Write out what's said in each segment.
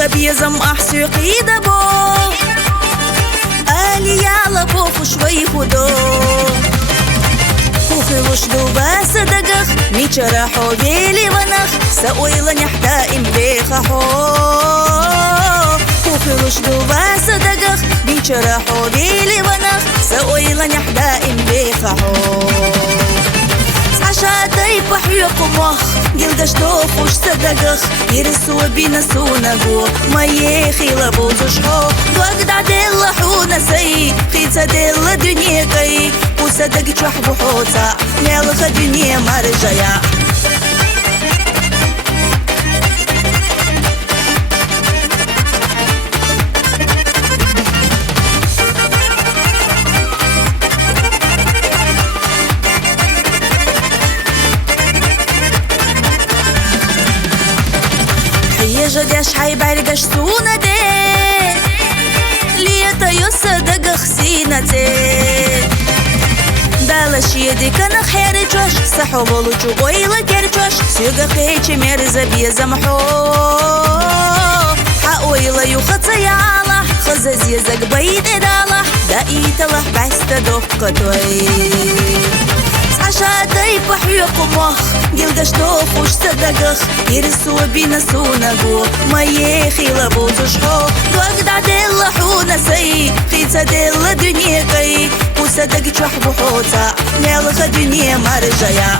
خبيزم أحسوقي دبو آلي يالا بوخو شوي خدو خوخي وشدو باس دقخ ميشرا حوبيلي ونخ سأويلا نحتا إم بيخا حو خوخي وشدو باس دقخ ميشرا حوبيلي ونخ سأويلا نحتا إم بيخا حو عشاتي بحيوكم وخ جلدش توفوش صدقخ يرسوا بينا سونغو ما يخي لبوزش حو دوغد عدل حونا سي خيتا دل دنيا كي وصدق تشحبو حوتا مالخ دنيا مرجايا جديش حيبعرقش سونا دي ليتا يصدق خسينا دي دالش يدي كان خير جوش صحو بولوچو ويلا كرجوش سيوغا خيچي مرزا بيزا محو حاويلا يخطا يالا خزز يزق بيد دالا دايتا لح بعست دقتوي عشاتي بحيوكم وخ جلدش توفوش صدقخ يرسوا بينا سونغو ما يخي لبوزش حو دوغد عدل حونا سي خيتا دل دنيا كي وصدق تشحبو حوتا مالخ دنيا مرجايا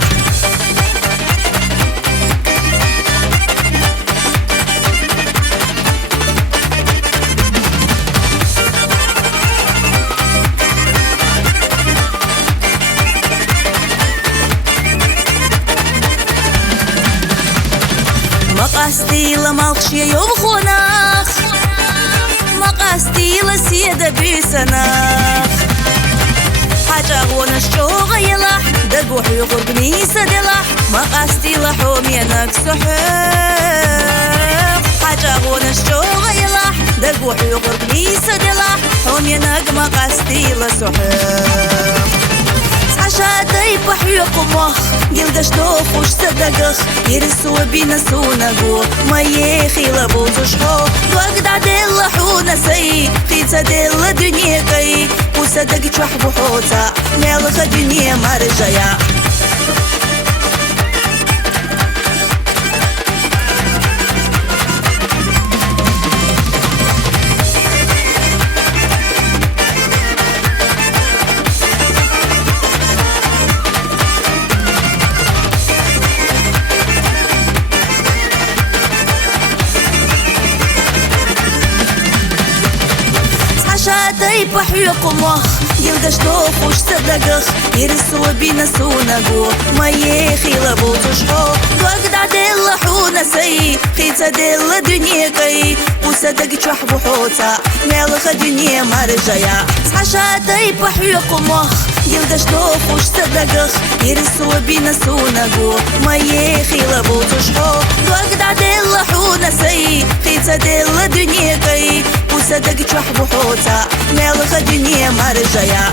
مقاستي لمالخشي يوم خوناخ مقاستي لسيدة بيسناخ حاجة غونش شوغ يلح دقوح يغرق نيسة دلح مقاستي لحوم ينك سحق حاجة غونش شوغ يلح دقوح يغرق نيسة دلح حوم ينك مقاستي لسحق عشاتي بحيوكم وخ جلدش توفوش صدقخ يرسوا بينا سونغو ما يخي لبوزش حو دوغد عدل حونا سي خيتا دل دنيا كي وصدق تشحبو حوتا مالخ دنيا مرجايا عشاتي بحيوكم وخ جلدش توفوش صدقخ يرسوا بينا سونغو ما يخي لبوزش حو دوغد عدل حونا سي خيتا دل دنيا كي وصدق تشحبو حوتا مالخ دنيا مرجايا عشاتي بحيوكم وخ جلدش توفوش صدقخ يرسوا بينا سونغو ما يخي لبوزش حو دوغد عدل حونا سي خيتا دل دنيا كي وصدق تشحبو حوتا مالخ دنيا مرجايا